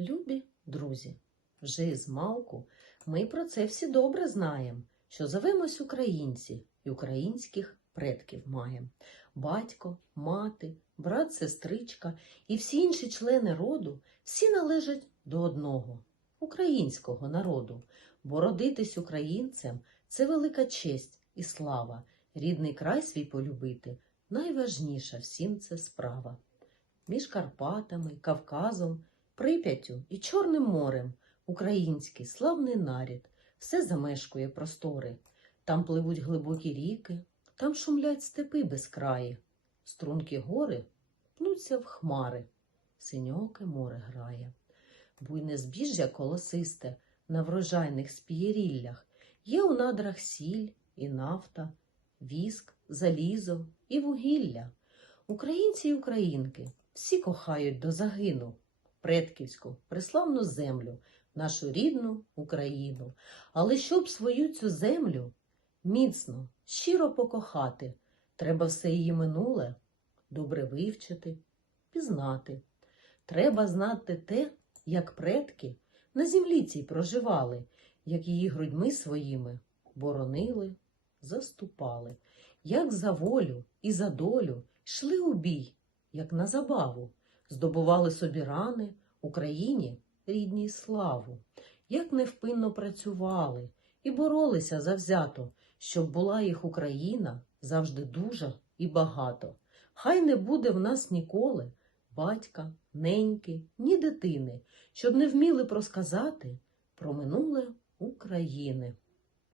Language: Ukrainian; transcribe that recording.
Любі друзі, вже з малку ми про це всі добре знаємо, що зовемось українці і українських предків маємо. Батько, мати, брат, сестричка і всі інші члени роду всі належать до одного українського народу, бо родитись українцем це велика честь і слава. Рідний край свій полюбити найважніша всім це справа. Між Карпатами, Кавказом, Прип'яттю і Чорним морем український славний нарід все замешкує простори. Там пливуть глибокі ріки, там шумлять степи безкраї, стрункі гори пнуться в хмари, синьоке море грає. Буйне збіжжя колосисте на врожайних спієріллях, є у надрах сіль і нафта, віск, залізо і вугілля. Українці і українки всі кохають до загину предківську, преславну землю, нашу рідну Україну. Але щоб свою цю землю міцно, щиро покохати, треба все її минуле добре вивчити, пізнати. Треба знати те, як предки на землі цій проживали, як її грудьми своїми боронили, заступали, як за волю і за долю йшли у бій, як на забаву, здобували собі рани Україні рідній славу, як невпинно працювали і боролися завзято, щоб була їх Україна завжди дуже і багато. Хай не буде в нас ніколи батька, неньки, ні дитини, щоб не вміли просказати про минуле України.